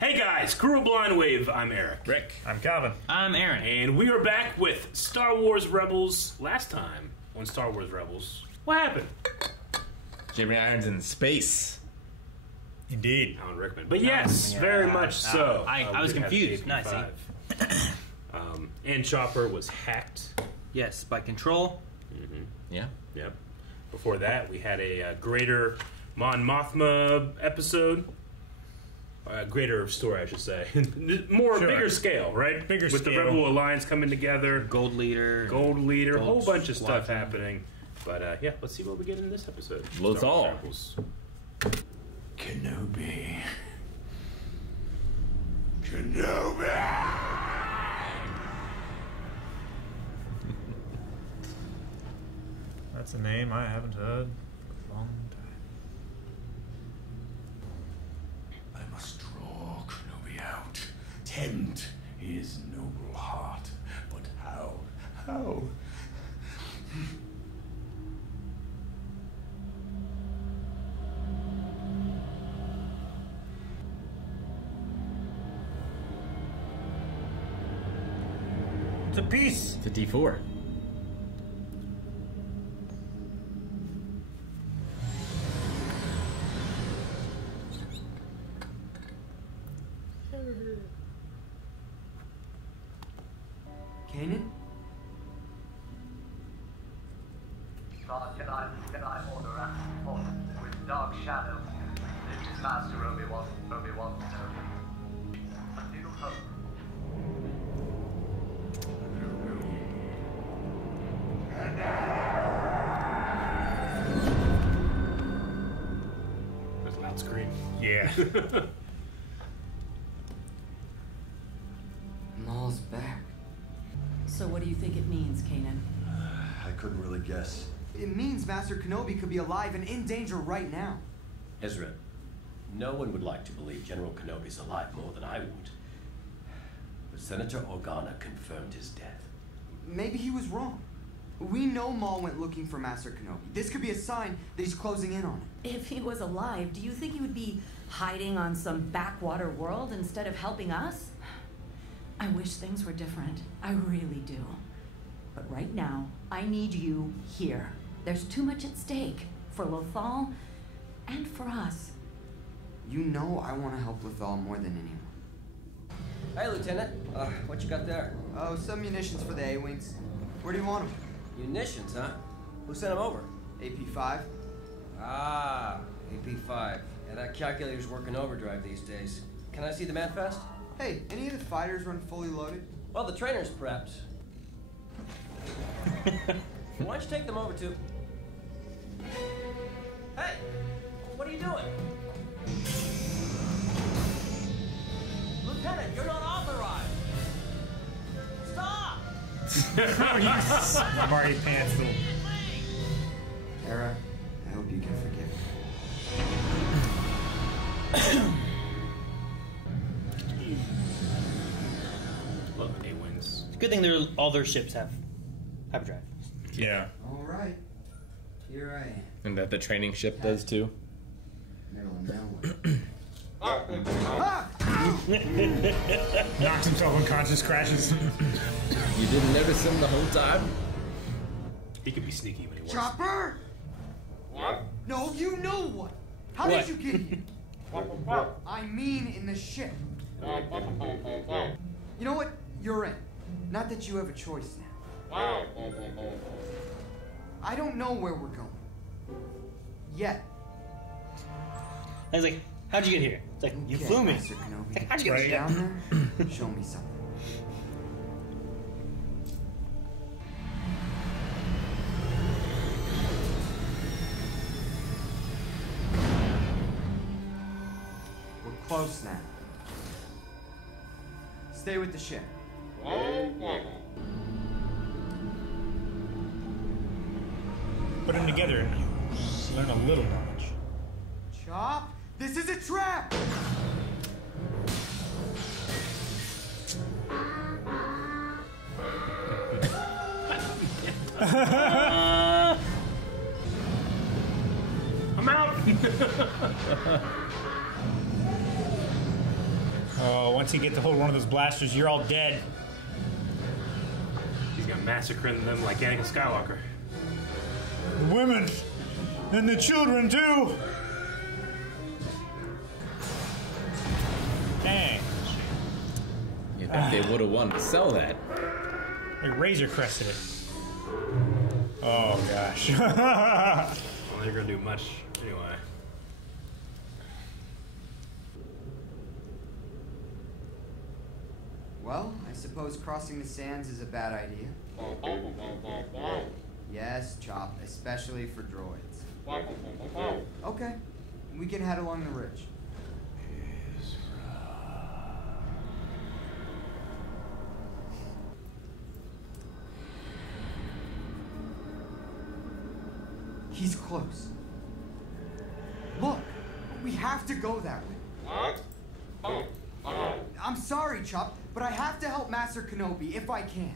Hey guys, Crew of Blind Wave, I'm Eric. Rick. I'm Calvin. I'm Aaron. And we are back with Star Wars Rebels. Last time on Star Wars Rebels, what happened? Jeremy Irons in space. Indeed. Alan Rickman. But yes, very much so. I was confused. Nice. And Chopper was hacked. Yes, by Control. Mm-hmm. Yeah. Yep. Before that, we had a greater Mon Mothma episode. Greater story, I should say. Bigger scale, right? Bigger With scale. the Rebel Alliance coming together. Gold Leader. A whole bunch of stuff Squadron. happening. But yeah, let's see what we get in this episode. Lothal. Kenobi. Kenobi! That's a name I haven't heard for a long time. I must draw Kenobi out. Tempt his noble heart. But how? How? It's a piece. 54. Kanan? Can I order a with dark shadow? This is Master Obi-Wan Kenobi. A new hope. There's a loud scream. Yeah. Maul's back. So what do you think it means, Kanan? I couldn't really guess. It means Master Kenobi could be alive and in danger right now. Ezra, no one would like to believe General Kenobi's alive more than I would. But Senator Organa confirmed his death. Maybe he was wrong. We know Maul went looking for Master Kenobi. This could be a sign that he's closing in on it. If he was alive, do you think he would be hiding on some backwater world instead of helping us? I wish things were different. I really do. But right now, I need you here. There's too much at stake for Lothal and for us. You know I want to help Lothal more than anyone. Hey, Lieutenant. What you got there? Oh, some munitions for the A-Wings. Where do you want them? Munitions, huh? Who sent them over? AP-5? Ah, AP-5. Yeah, that calculator's working overdrive these days. Can I see the manifest? Hey, any of the fighters run fully loaded? Well, the trainers, perhaps. Why don't you take them over to... Hey! What are you doing? Lieutenant, you're not authorized! Stop! I'm already pantsed. Hera, I hope you can forgive me. Love A-Wings. It's a good thing all their ships have hyperdrive. Yeah. All right. Here I am. And that the training ship does too. Middle of nowhere. Ah! Knocks himself unconscious, crashes. You didn't notice him the whole time? He could be sneaky when he wants. Chopper! What? No, you know what? How What? did you get here? I mean in the ship. You know what? You're in. Not that you have a choice now. I don't know where we're going. Yet. I was like, how'd you get here? It's like, you Okay, flew me. Master Kenobi. Like, how'd you get Right. here? Down there, show me something. We're close now. Stay with the ship. Put them together and you learn a little knowledge. Chop! This is a trap! I'm out! Oh, once you get to hold one of those blasters, you're all dead. He's gonna massacre them like Anakin Skywalker. The women and the children too. Dang. You think they would have wanted to sell that? They razor crested it. Oh gosh. Well, they're gonna do much anyway. Well, I suppose crossing the sands is a bad idea. Yes, Chop, especially for droids. Okay, we can head along the ridge. He's close. Look, we have to go that way. I'm sorry, Chop, but I have to help Master Kenobi if I can.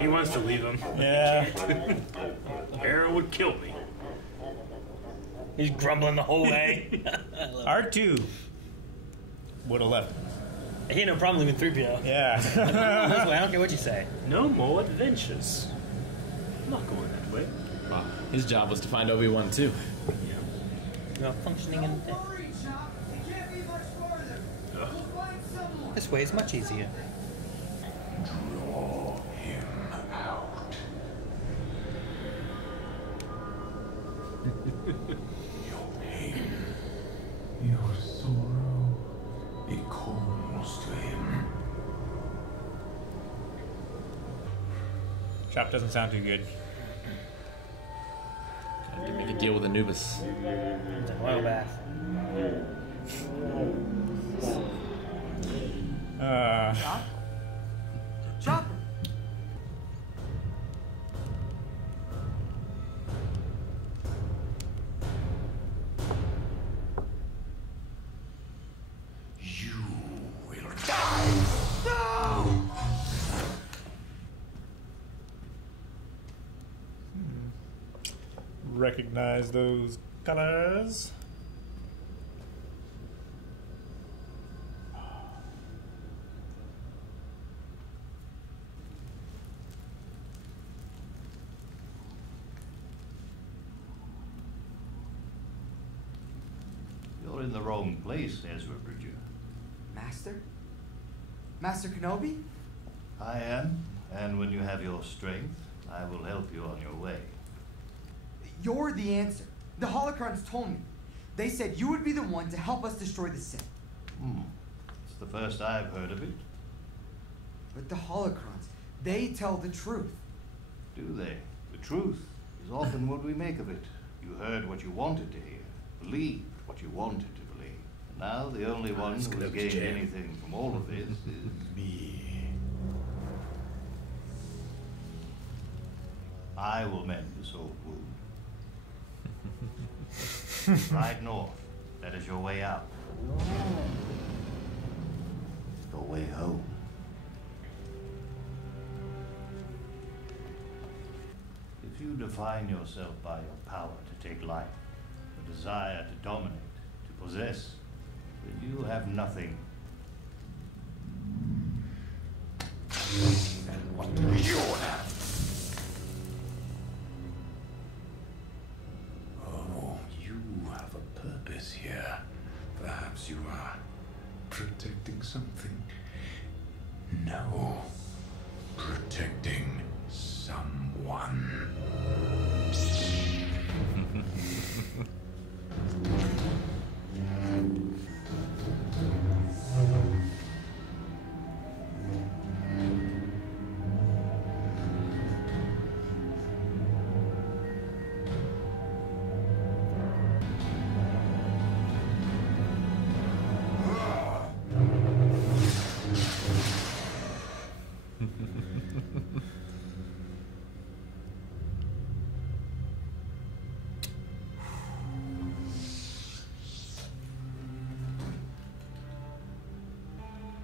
He wants to leave him. Yeah. Aaron would kill me. He's grumbling the whole way. R2 would have left. He had no problem leaving 3PO. Yeah. This way, I don't care what you say. No more adventures. I'm not going that way. Well, his job was to find Obi-Wan too. You're functioning in this way is much easier. Draw him out. Your pain, your sorrow, it calls to him. Chop doesn't sound too good. Had to make a deal with Anubis. It's an oil bath. Chop? Chopper! You will die. No! Recognize those colors. You're in the wrong place, Ezra Bridger. Master? Master Kenobi? I am, and when you have your strength, I will help you on your way. You're the answer. The holocrons told me. They said you would be the one to help us destroy the Sith. It's the first I've heard of it. But the holocrons, they tell the truth. Do they? The truth is often what we make of it. You heard what you wanted to hear, believed what you wanted to believe. Now the only one who has gained anything from all of this is me. I will mend this old wound. Ride north. That is your way out. Your way home. If you define yourself by your power to take life, the desire to dominate, to possess, then you have nothing. And what do you have? Oh, you have a purpose here. Perhaps you are protecting something. No. Protecting someone.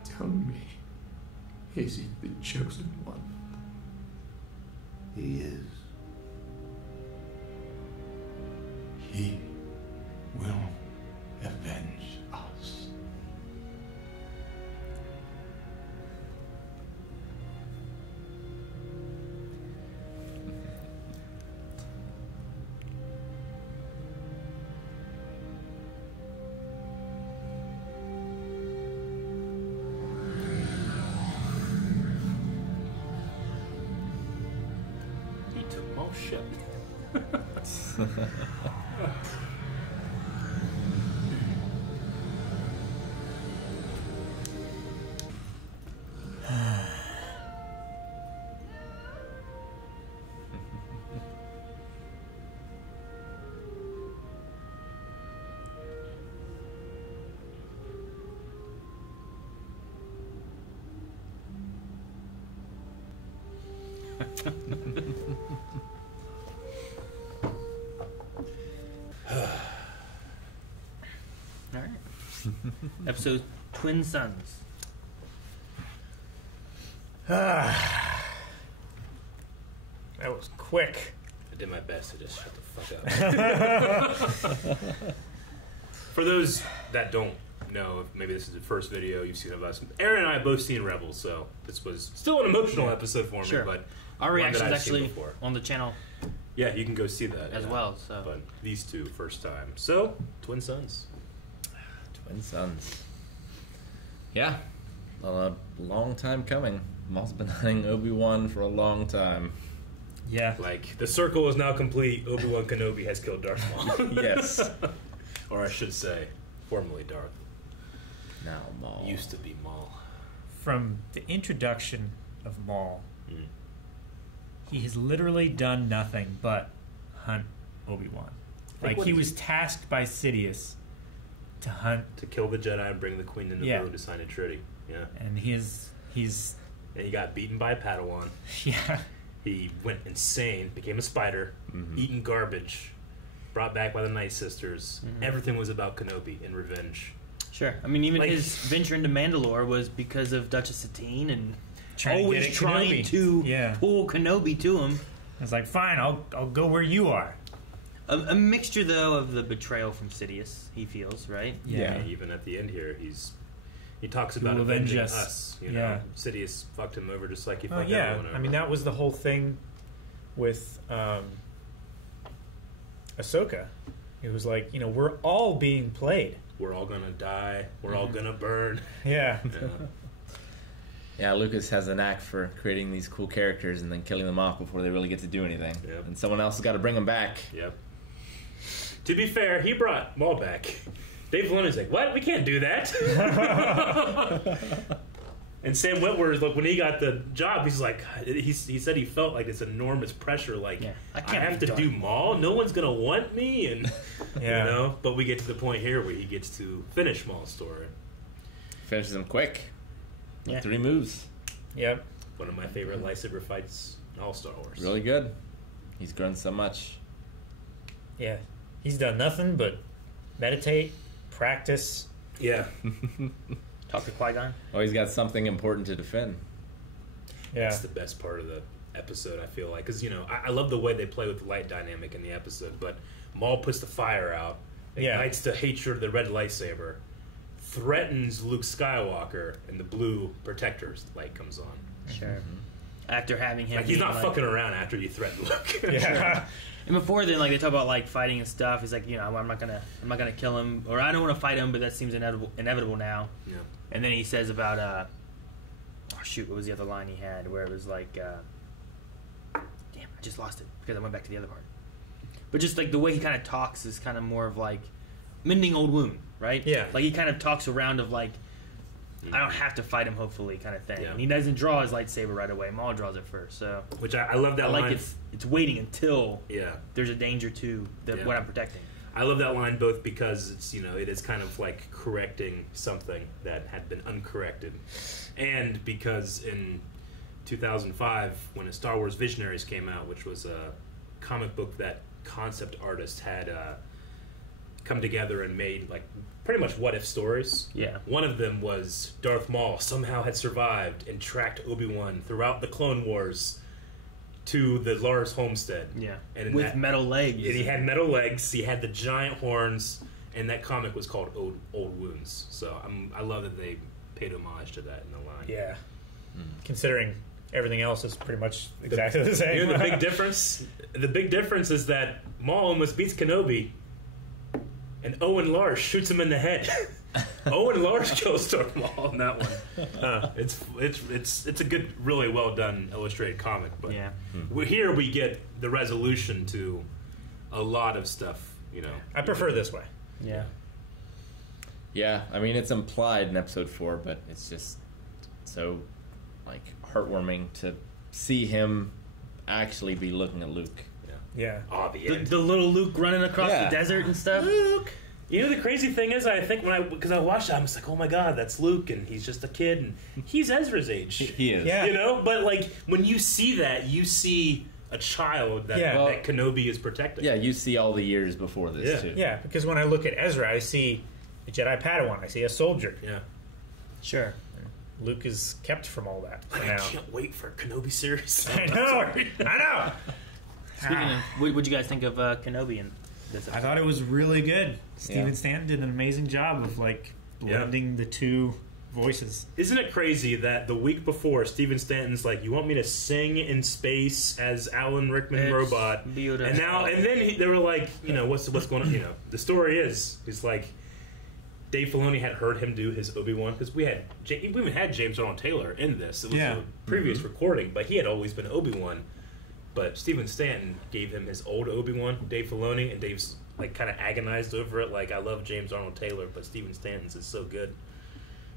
Tell me, is he the chosen one? He He will avenge us. He took Maul's ship. All right. Episode Twin Sons. That was quick. I did my best to just shut the fuck up. For those that don't know, maybe this is the first video you've seen of us. Aaron and I have both seen Rebels, so this was still an emotional episode for me. But our one that reaction is I've seen actually before. on the channel Yeah, you can go see that as well. So, but these two first time. So Twin Sons. Twin Sons. Yeah, a long time coming. Maul's been hunting ObiWan for a long time. Yeah. Like, the circle is now complete. Obi-Wan Kenobi has killed Darth Maul. Yes. Or I should say, formerly Darth. Now Maul. Used to be Maul. From the introduction of Maul, he has literally done nothing but hunt Obi-Wan. Like, he was tasked by Sidious to hunt, to kill the Jedi and bring the Queen into Naboo to sign a treaty. Yeah. And he's and he got beaten by a Padawan. Yeah. He went insane, became a spider, eating garbage, brought back by the Night Sisters. Everything was about Kenobi and revenge. Sure. I mean, even his venture into Mandalore was because of Duchess Satine and always trying to pull Kenobi to him. It's like, fine, I'll go where you are. A mixture, though, of the betrayal from Sidious, he feels, right? Yeah. Even at the end here, he talks about avenging us. You know, Sidious fucked him over just like he fucked everyone over. I mean, that was the whole thing with Ahsoka. It was like, you know, we're all being played. We're all gonna die. We're all gonna burn. Yeah. Yeah, Lucas has a knack for creating these cool characters and then killing them off before they really get to do anything. Yep. And someone else has got to bring them back. Yep. To be fair, he brought Maul back. Dave Filoni's like, what? We can't do that. And Sam Witwer, like, when he got the job, he's like, he said he felt like this enormous pressure, like, I have to do Maul? No one's going to want me? And, you know, but we get to the point here where he gets to finish Maul's story. Finishes him quick. 3 moves. Yep. One of my favorite lightsaber fights in all Star Wars. Really good. He's grown so much. Yeah. He's done nothing but meditate, practice. Yeah. Talk to Qui-Gon. Oh, he's got something important to defend. Yeah. That's the best part of the episode, I feel like. Because, you know, I love the way they play with the light dynamic in the episode, but Maul puts the fire out, ignites the hatred of the red lightsaber, threatens Luke Skywalker, and the blue protector's light comes on. Sure. After having him, like, he's not fucking around after you threaten Luke. Yeah. And before then, like, they talk about like fighting and stuff. He's like, you know, I'm not gonna kill him, or I don't want to fight him, but that seems inevitable now. Yeah. And then he says about oh shoot, what was the other line he had where it was like, damn, I just lost it because I went back to the other part. But just like the way he kind of talks is kind of more of like mending old wound, right? Yeah. Like he kind of talks around of like, I don't have to fight him, hopefully, kind of thing. Yeah. And he doesn't draw his lightsaber right away. Maul draws it first, so Which I love that line. like it's waiting until Yeah. there's a danger to what I'm protecting. I love that line both because it's, you know, it is kind of like correcting something that had been uncorrected, and because in 2005 when a Star Wars Visionaries came out, which was a comic book that concept artists had come together and made like pretty much what if stories. Yeah. One of them was Darth Maul somehow had survived and tracked Obi-Wan throughout the Clone Wars to the Lars homestead. Yeah, and with metal legs. And he had metal legs. He had the giant horns, and that comic was called Old Wounds. So I love that they paid homage to that in the line. Yeah, considering everything else is pretty much exactly the same. You know the big difference? The big difference is that Maul almost beats Kenobi, and Owen Lars shoots him in the head. Owen Lars kills Darth Maul in that one. It's a good, really well done illustrated comic. But here we get the resolution to a lot of stuff. You know, I prefer it this way. Yeah. Yeah, I mean it's implied in episode 4, but it's just so like heartwarming to see him actually be looking at Luke. Yeah. Oh, the little Luke running across the desert and stuff. Luke. You know, the crazy thing is, I think because I watched it, I was like, oh my god, that's Luke, and he's just a kid, and he's Ezra's age. He is. Yeah. You know, but like when you see that, you see a child that Kenobi is protecting. Yeah, you see all the years before this too. Yeah, because when I look at Ezra, I see a Jedi Padawan, I see a soldier. Yeah. Sure. Luke is kept from all that. Like, I can't wait for a Kenobi series. I know. Speaking of, what'd you guys think of Kenobi and this episode? I thought it was really good. Steven Stanton did an amazing job of like blending the two voices. Isn't it crazy that the week before, Steven Stanton's like, "You want me to sing in space as Alan Rickman robot?" Beautiful. And then they were like, you know, what's going on? You know, the story is like Dave Filoni had heard him do his Obi-Wan because we even had James Earl Taylor in this. It was a previous recording, but he had always been Obi-Wan. But Steven Stanton gave him his old Obi-Wan, Dave Filoni, and Dave's like kind of agonized over it. Like, I love James Arnold Taylor, but Steven Stanton's is so good,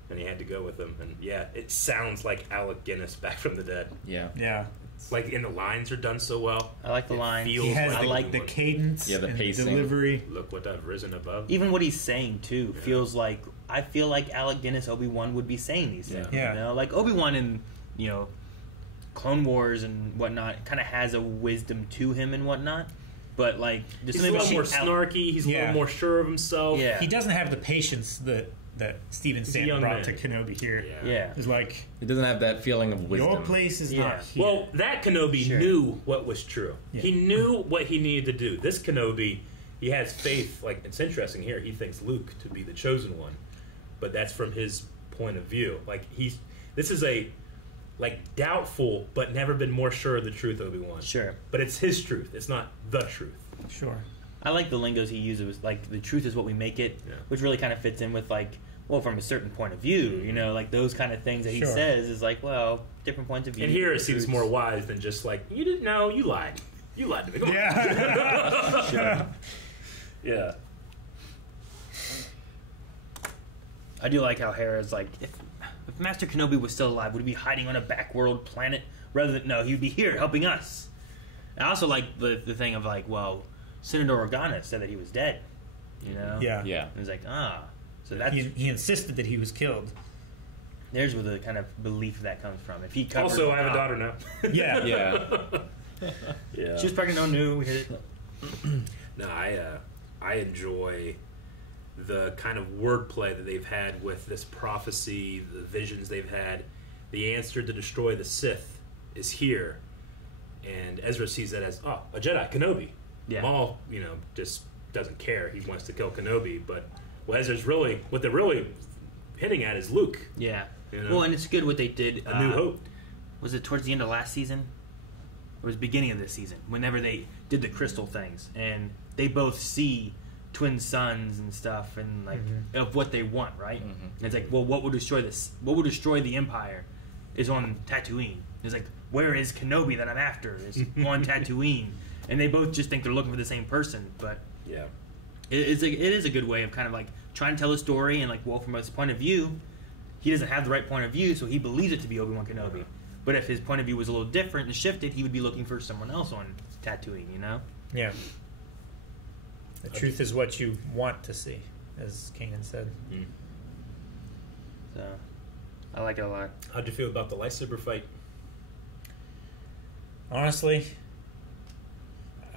and he had to go with him. And yeah, it sounds like Alec Guinness back from the dead. Yeah. Like, and the lines are done so well. I like the line. He has the cadence, the and pacing, the delivery. Look what I've risen above. Even what he's saying too feels like I feel like Alec Guinness Obi-Wan would be saying these things. Yeah. You know, like Obi-Wan in Clone Wars and whatnot kind of has a wisdom to him and whatnot, but like he's a little more snarky. He's a little more sure of himself. Yeah. He doesn't have the patience that Steven Stanton brought to Kenobi here. Yeah. It's like he doesn't have that feeling of wisdom. Your place is not here. Well, that Kenobi knew what was true. Yeah. He knew what he needed to do. This Kenobi, he has faith. Like, it's interesting here. He thinks Luke to be the chosen one, but that's from his point of view. Like, this is a doubtful but never been more sure of the truth Obi-Wan. Sure. But it's his truth. It's not the truth. Sure. I like the lingos he uses, like the truth is what we make it, which really kind of fits in with like, well, from a certain point of view, you know, like those kind of things that he says is like, well, different points of view. And here it seems more wise than just like, you didn't know, you lied. You lied to me. Come on. Yeah. Sure. Yeah. I do like how Hera's like, if Master Kenobi was still alive, would he be hiding on a backworld planet rather than he would be here helping us. I also like the thing of like, well, Senator Organa said that he was dead, you know? Yeah. And it's like, so that's he insisted that he was killed. There's where the kind of belief that comes from. If he covered, also, I have a daughter now. Yeah. Yeah. She was pregnant. No, new. We hit it. No, I enjoy the kind of wordplay that they've had with this prophecy, the visions they've had. The answer to destroy the Sith is here, and Ezra sees that as a Jedi, Kenobi. Yeah. Maul, just doesn't care. He wants to kill Kenobi, but what they're really hitting at is Luke. Yeah. You know? Well, and it's good what they did. A New Hope. Was it towards the end of last season? It was beginning of this season. Whenever they did the crystal things, and they both see twin sons and stuff, and like of what they want, right? Mm-hmm. And it's like, well, what will destroy this? What will destroy the Empire? Is on Tatooine. It's like, where is Kenobi that I'm after? Is on Tatooine, and they both just think they're looking for the same person, but yeah, it is a good way of kind of like trying to tell a story, and like, well, from his point of view, he doesn't have the right point of view, so he believes it to be Obi-Wan Kenobi. But if his point of view was a little different and shifted, he would be looking for someone else on Tatooine, you know? Yeah. The truth is what you want to see, as Kanan said. Mm. So, I like it a lot. How'd you feel about the lightsaber fight? Honestly,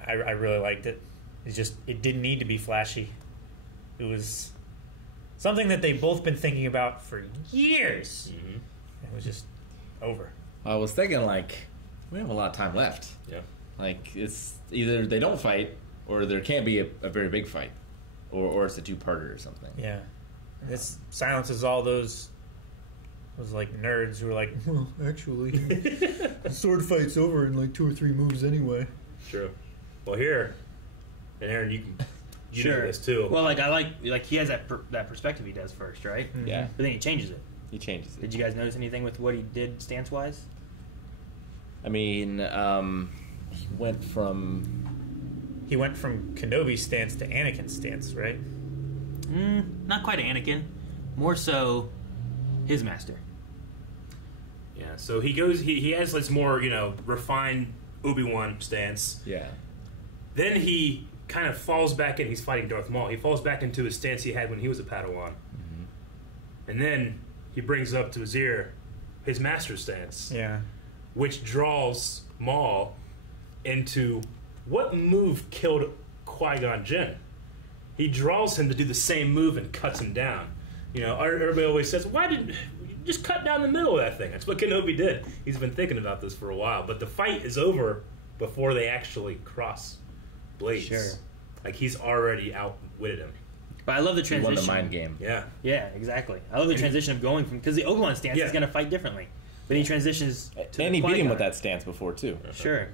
I really liked it. It didn't need to be flashy. It was something that they've both been thinking about for years. Mm-hmm. It was just over. I was thinking, like, We have a lot of time left. Yeah. Like, it's either they don't fight, or there can't be a very big fight. Or it's a two-parter or something. Yeah. And this silences all those like nerds who are like, well, actually, the sword fight's over in like 2 or 3 moves anyway. True. Well, here, and Aaron, you Sure. know this too. Well, like I like he has that perspective he does first, right? Mm-hmm. Yeah. But then he changes it. He changes it. Did you guys notice anything with what he did stance wise? I mean, he went from Kenobi's stance to Anakin's stance, right? Not quite Anakin. More so his master. Yeah, so he goes. He has this more refined ObiWan stance. Yeah. Then he kind of falls back in. He's fighting Darth Maul. He falls back into his stance he had when he was a Padawan. Mm-hmm. And then he brings up to his ear his master stance. Yeah. Which draws Maul into what move killed Qui-Gon Jinn? He draws him to do the same move and cuts him down. Everybody always says, why didn't you just cut down the middle of that thing? That's what Kenobi did. He's been thinking about this for a while. But the fight is over before they actually cross blades. Sure. Like, he's already outwitted him. But I love the He transition. won the mind game. Yeah. Yeah, exactly. I love the transition of going from, because the Obi-Wan stance Yeah. is going to fight differently. But he transitions to And he beat him Qui-Gon. with that stance before, too. Sure.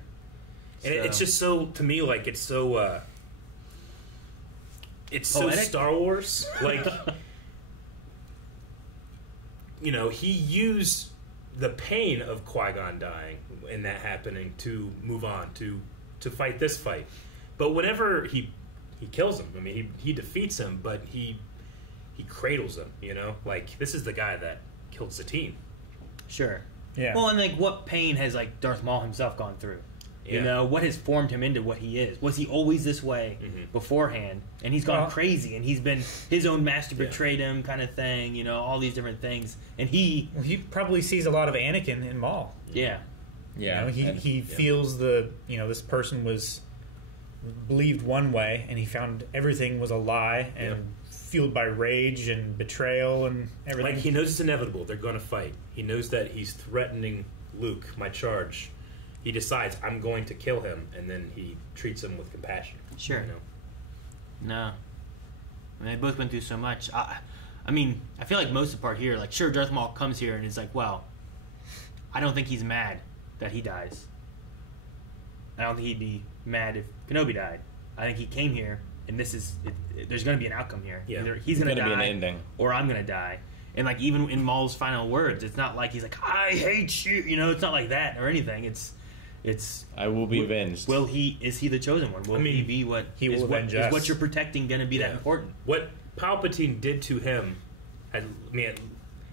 And it's just so, to me, like, it's so Poetic? Star Wars. Like, he used the pain of Qui-Gon dying and that happening to move on, to fight this fight. But whenever he kills him, I mean, he defeats him, but he cradles him, Like, this is the guy that killed Satine. Sure. Yeah. Well, and like, what pain has like Darth Maul himself gone through? Yeah. What has formed him into what he is? Was he always this way beforehand? And he's gone crazy, and he's been his own master betrayed him, kind of thing. All these different things, and he probably sees a lot of Anakin in Maul. Yeah. Yeah. He feels this person was believed one way, and he found everything was a lie and fueled by rage and betrayal and everything. Like, he knows it's inevitable. They're going to fight. He knows that he's threatening Luke, my charge. He decides, I'm going to kill him, and then he treats him with compassion. Sure. No. I mean, they both went through so much. I feel like most of the part here, like, sure, Darth Maul comes here and is like, well, I don't think he's mad that he dies. I don't think he'd be mad if Kenobi died. I think he came here, and there's going to be an outcome here. Yeah. Either he's going to die, be an ending, or I'm going to die. And like, even in Maul's final words, it's not like he's like, I hate you. It's not like that or anything. It's I will be avenged. Is he the chosen one? Will he be what he will avenge is us? what you're protecting going to be that important? What Palpatine did to him, and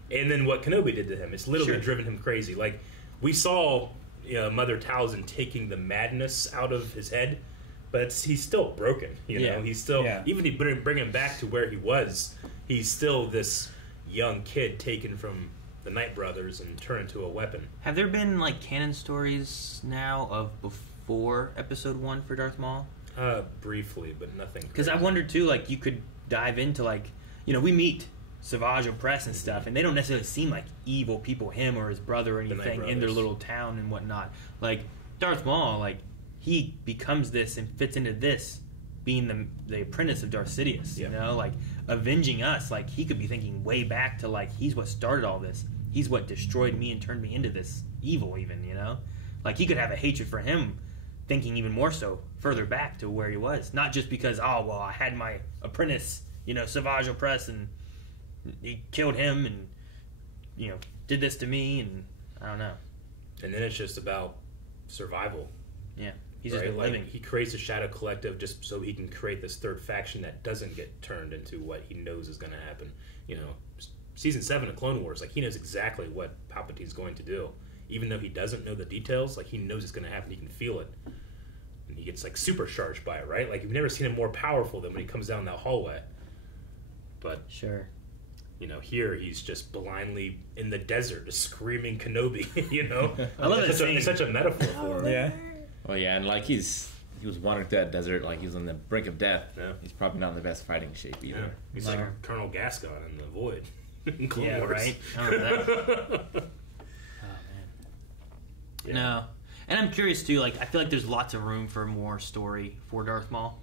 then what Kenobi did to him, it's literally driven him crazy. Like, we saw Mother Talzin taking the madness out of his head, but he's still broken. He's still even if you bring him back to where he was, he's still this young kid taken from the Knight brothers and turned into a weapon. Have there been like canon stories now of before Episode 1 for Darth Maul? Briefly, but nothing. Because I wondered too, like, you could dive into like, we meet Savage Opress and stuff, and they don't necessarily seem like evil people, him or his brother or anything, in their little town and whatnot. Like, Darth Maul, like, he becomes this and fits into this, being the apprentice of Darth Sidious, like, avenging us. Like, he could be thinking way back to, like, he's what started all this. He's what destroyed me and turned me into this evil, even, Like, he could have a hatred for him, thinking even more so further back to where he was. Not just because, I had my apprentice, Savage Opress, and he killed him and, did this to me, and I don't know. And then it's just about survival. Yeah. He's just been living. He creates a Shadow Collective just so he can create this third faction that doesn't get turned into what he knows is going to happen. Season 7 of Clone Wars, like, he knows exactly what Palpatine's going to do. Even though he doesn't know the details, like, he knows it's going to happen. He can feel it. And he gets, like, supercharged by it, right? Like, you've never seen him more powerful than when he comes down that hallway. But, sure. Here he's just blindly in the desert, just screaming Kenobi, I love that scene. It's such a metaphor for him. Yeah. Well, yeah, and like he was wandering through that desert like he was on the brink of death. Yeah. He's probably not in the best fighting shape either. Yeah. He's like Colonel Gascon in the Void. In Clone Yeah, Wars. right? I remember that. Oh, man. Yeah. No. And I'm curious too. Like, I feel like there's lots of room for more story for Darth Maul.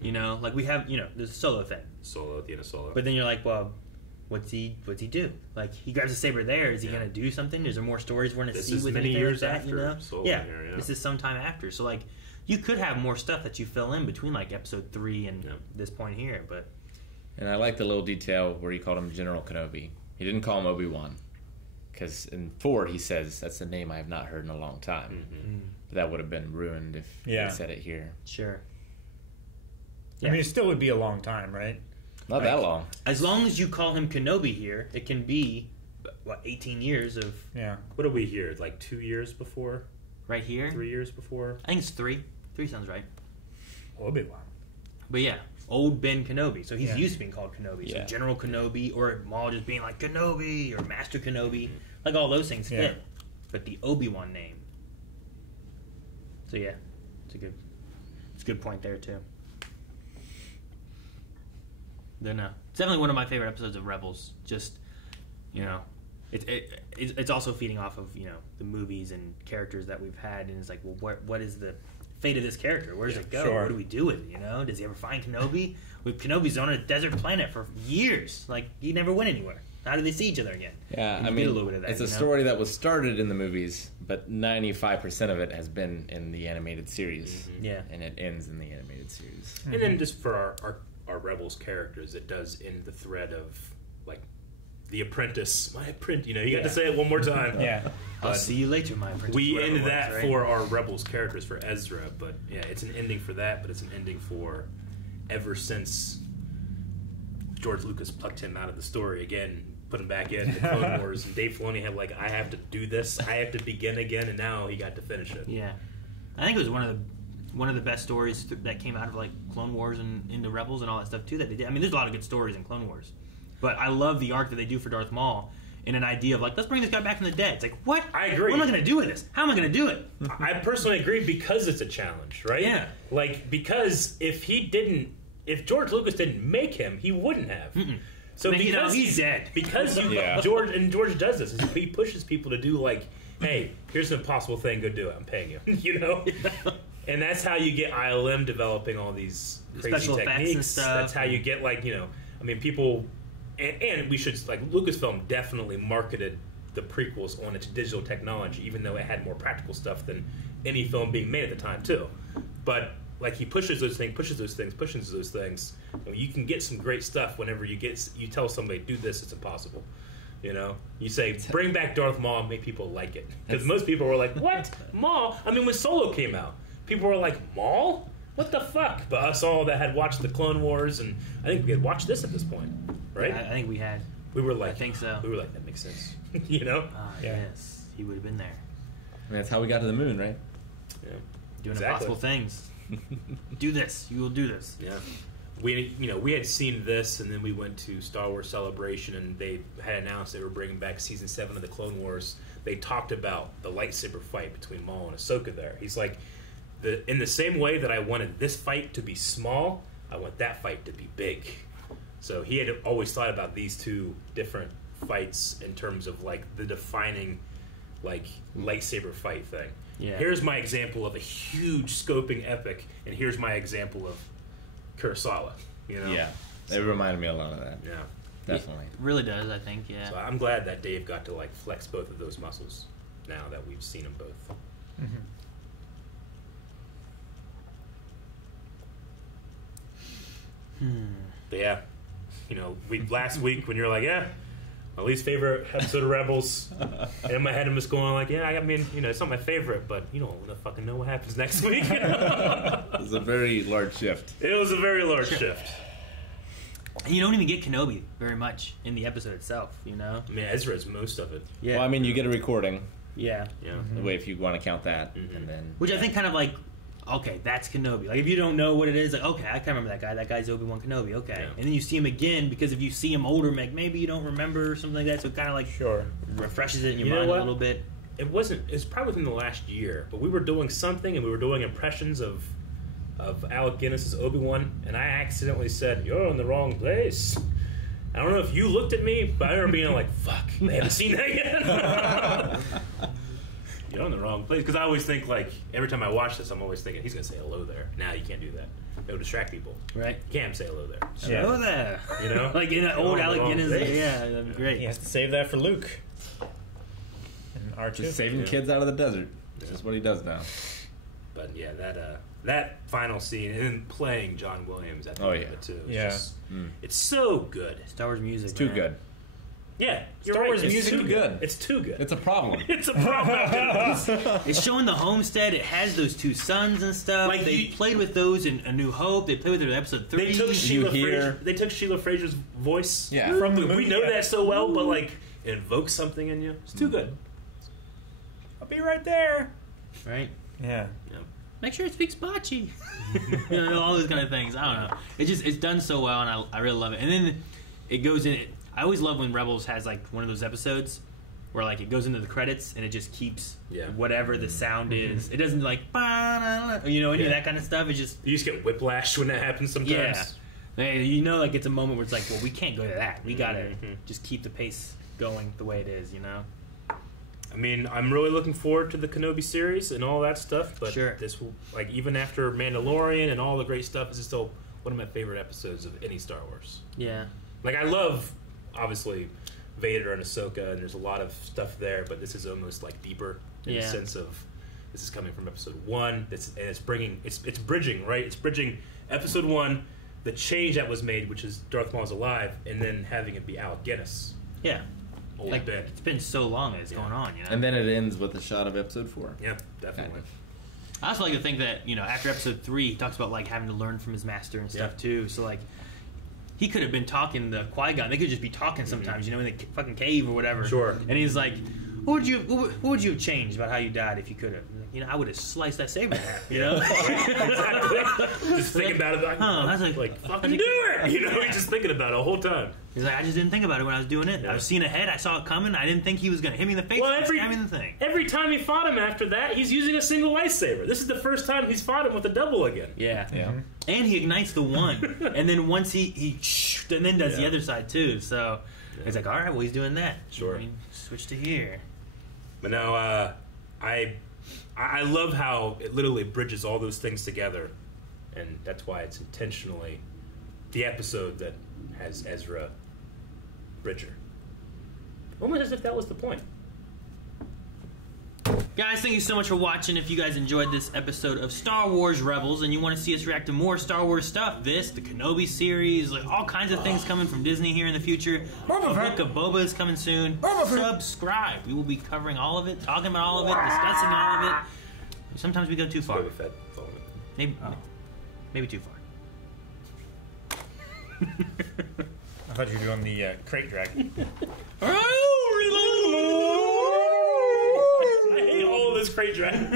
You know, like we have, you know, there's a Solo thing. Solo at the end of Solo. But then you're like, well, what's he do? Like, he grabs a saber there. Is he gonna do something? Is there more stories we're gonna see with many years like that? after You know, Solo yeah. here, This is sometime after. So like, you could have more stuff that you fill in between like episode 3 and this point here. But And I like the little detail where he called him General Kenobi. He didn't call him Obi-Wan. Because in 4, he says, that's a name I have not heard in a long time. But that would have been ruined if he said it here. Sure. I mean, it still would be a long time, right? Not that long. As long as you call him Kenobi here, it can be, 18 years of... Yeah. What are we here? Like 2 years before? Right here? 3 years before? I think it's 3. 3 sounds right. Obi-Wan. But yeah, old Ben Kenobi. So he's used to being called Kenobi. So General Kenobi, or Maul just being like Kenobi, or Master Kenobi. Like all those things fit. But the Obi-Wan name. So yeah, it's a good point there too. Then it's definitely one of my favorite episodes of Rebels. Just, you know, it's also feeding off of, you know, the movies and characters that we've had, and it's like, well, what is the fate of this character? Where does it go? Sure. What do we do with it? You know, does he ever find Kenobi? Kenobi's on a desert planet for years. Like, he never went anywhere. How do they see each other again? Yeah, And I you mean, get a little bit of that, it's a you know? story that was started in the movies, but 95% of it has been in the animated series. Yeah. And it ends in the animated series. And then just for our Rebels characters, it does end the thread of, like, the apprentice, my apprentice. You know, you got to say it one more time. I'll see you later, my apprentice. We whatever end it was, that right? for our Rebels characters for Ezra, but yeah, it's an ending for that, but it's an ending for ever since George Lucas plucked him out of the story again, put him back in the Clone Wars, and Dave Filoni had like, I have to do this, I have to begin again, and now he got to finish it. Yeah, I think it was one of the best stories that came out of like Clone Wars and into Rebels and all that stuff too that they did. I mean, there's a lot of good stories in Clone Wars, but I love the arc that they do for Darth Maul in an idea of like, let's bring this guy back from the dead. It's like, what? I agree. What am I going to do with this? How am I going to do it? I personally agree because it's a challenge, right? Yeah. Like, because if George Lucas didn't make him, he wouldn't have. So I mean, because you know, he's dead. Because George does this. He pushes people to do like, hey, here's an impossible thing, go do it. I'm paying you. You know? And that's how you get ILM developing all these crazy Special effects techniques. and stuff. That's how you get, like, you know, I mean, people, and we should, like, Lucasfilm definitely marketed the prequels on its digital technology, even though it had more practical stuff than any film being made at the time, too. But, like, he pushes those things, and you can get some great stuff whenever you tell somebody, do this, it's impossible. You know, you say, bring back Darth Maul and make people like it. Because most people were like, what? Maul? I mean, when Solo came out, people were like, Maul? What the fuck? But us all that had watched the Clone Wars, and I think we had watched this at this point, right? Yeah, I think we had. We were like, I think so. We were like, that makes sense. You know? Yes, he would have been there. I mean, that's how we got to the moon, right? Yeah. Doing impossible things. Do this. You will do this. Yeah. We had seen this, and then we went to Star Wars Celebration, and they had announced they were bringing back Season 7 of the Clone Wars. They talked about the lightsaber fight between Maul and Ahsoka there. He's like, in the same way that I wanted this fight to be small, I want that fight to be big. So he had always thought about these two different fights in terms of, like, the defining, like, lightsaber fight thing. Yeah. Here's my example of a huge scoping epic, and here's my example of Kurosawa, you know? Yeah. It reminded me a lot of that. Yeah. Definitely. It really does, I think, yeah. So I'm glad that Dave got to, like, flex both of those muscles now that we've seen them both. But yeah, you know, last week when you're like, yeah, my least favorite episode of Rebels, and in my head I'm just going like, yeah, I mean, you know, it's not my favorite, but you don't want to fucking know what happens next week. It was a very large shift. It was a very large shift. And you don't even get Kenobi very much in the episode itself, you know? I mean, Ezra's most of it. Yeah. Well, I mean, you get a recording. Yeah. Yeah. The way, if you want to count that, and then Which I think kind of like, okay, that's Kenobi. Like, if you don't know what it is, like, okay, I can remember that guy. That guy's Obi-Wan Kenobi, okay. Yeah. And then you see him again, because if you see him older, maybe you don't remember or something like that, so it kind of like refreshes it in your mind a little bit. It's probably within the last year, but we were doing something, and we were doing impressions of Alec Guinness's Obi-Wan, and I accidentally said, you're in the wrong place. I don't know if you looked at me, but I remember being like, fuck, they haven't seen that yet. You're in the wrong place. Because I always think, like, every time I watch this, I'm always thinking, he's going to say hello there. Now you can't do that. It'll distract people. Right. You can't say hello there. Hello there. You know? Like in an old Alec Guinness. Yeah, that'd be great. He has to save that for Luke. And R2. Just saving kids out of the desert. This is what he does now. But yeah, that final scene and then playing John Williams at the end of it too. It's so good. Star Wars music. It's too good. Yeah, Star Wars music too is good. It's too good. It's a problem. It's a problem. It's showing the homestead. It has those two sons and stuff. Like they played with those in A New Hope. They played with it in Episode 3. They took Sheila Fraser's voice. Yeah, from the movie. We know that so well, but like it invokes something in you. It's too good. I'll be right there. Right? Yeah. Make sure it speaks Bocce. You know, all those kind of things. I don't know. It's done so well, and I really love it. And then it goes in. I always love when Rebels has like one of those episodes where like it goes into the credits and it just keeps whatever the sound is. It doesn't like any of that kind of stuff. It just you just get whiplash when that happens sometimes. Yeah, you know, like it's a moment where it's like, well, we can't go to that. We gotta just keep the pace going the way it is. You know. I mean, I'm really looking forward to the Kenobi series and all that stuff, but this will, like, even after Mandalorian and all the great stuff, this is still one of my favorite episodes of any Star Wars. Yeah. Like, I love, obviously, Vader and Ahsoka, and there's a lot of stuff there, but this is almost, like, deeper in the sense of this is coming from Episode 1, and it's bridging, right? It's bridging Episode 1, the change that was made, which is Darth Maul's alive, and then having it be Alec Guinness. Yeah. It's been so long that it's going on, you know? And then it ends with a shot of Episode 4. Yeah, definitely. I also like to think that, after Episode 3, he talks about, like, having to learn from his master and stuff, too. So, like, he could have been talking to Qui-Gon. They could just be talking sometimes, in the fucking cave or whatever. Sure. And he's like, what would you have changed about how you died if you could have? I would have sliced that saber in half, Exactly. Just thinking about it, I was like fucking do it! He's just thinking about it the whole time. He's like, I just didn't think about it when I was doing it. I was seeing ahead, I saw it coming, I didn't think he was going to hit me in the face. Every time he fought him after that, he's using a single lightsaber. This is the first time he's fought him with a double again. Yeah. And he ignites the one, and then once he and then does the other side too. So it's like, all right, well, he's doing that. Sure. Switch to here. But now, I love how it literally bridges all those things together, and that's why it's intentionally the episode that has Ezra Bridger. Almost as if that was the point. Guys, thank you so much for watching. If you guys enjoyed this episode of Star Wars Rebels and you want to see us react to more Star Wars stuff, the Kenobi series, like all kinds of things coming from Disney here in the future. The Book of Boba is coming soon. Subscribe. We will be covering all of it, talking about all of it, discussing all of it. Sometimes we go too far. Maybe too far. I thought you were doing the crate dragon. I hate all of this crate dragon.